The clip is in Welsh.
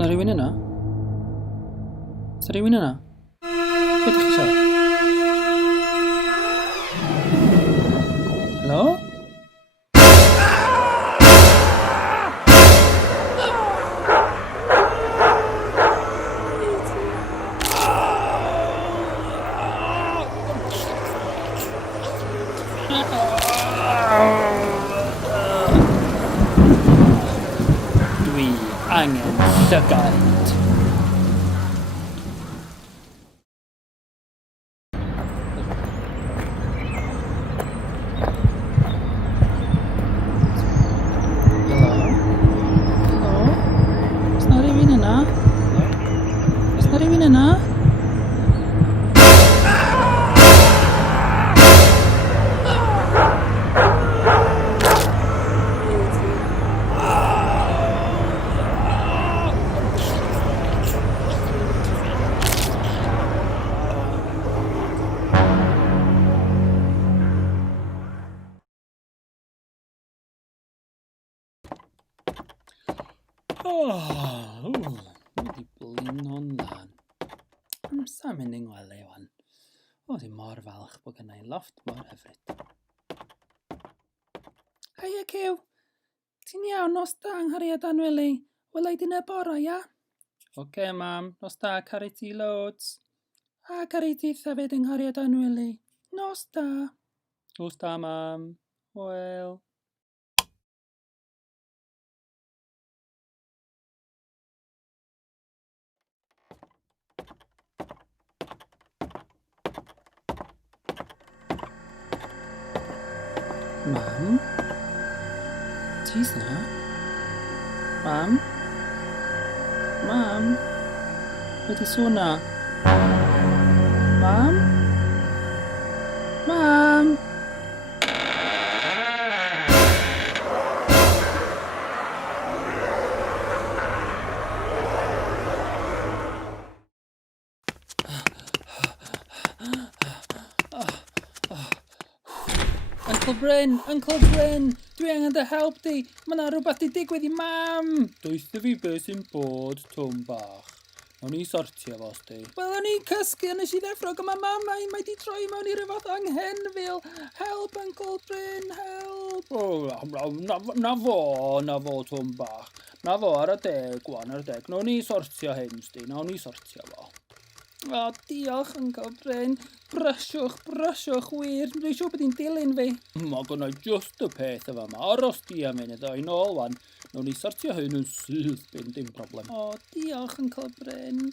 'Na rhywun yna? Oes 'na rhywun yna? Be ydych chi siarad? Helo? Dwi angen Llygaid. Wedi blino'n lan. Amser mynd i'n ngwely wan. Dwi mor falch bod gennau loft mor hyfryd. Heia Cyw, ti'n iawn nos da nghariad Anweli? Welai di yn y bore, ia? Oce, mam, nos da, caru ti loads. A caru ti hefyd yng nghariad Anweli. Nos da. Nos da, mam. Wel. Mam? Ti's na? Mam? Mam? Be di sôn na? Mam? Mam? Uncle Bryn, dwi angen dy help di. Mae yna rhywbeth di digwydd i mam. Dweithio fi beth sy'n bod, Tom bach. O'n i sortio fo sti. Wel, o'n i'n cysgu yn y ddeffrog, a mae mam mae di troi mewn i rhywbeth anghenfil. Help, Uncle Bryn, help. Na fo, Tom bach. Na fo ar y deg, wan ar y deg. Nawn ni sortio hyn, sti. Nawn ni sortio fo. O, diolch, Uncle Bryn. Brysiwch wir. Dwi'n siŵr bod hi'n dilyn fi. Mae gynna just y peth efo yma. Aros di am un iddo i nôl wan. Nawn ni sortio hyn yn syth, dim problem. O, diolch, Uncle Bryn.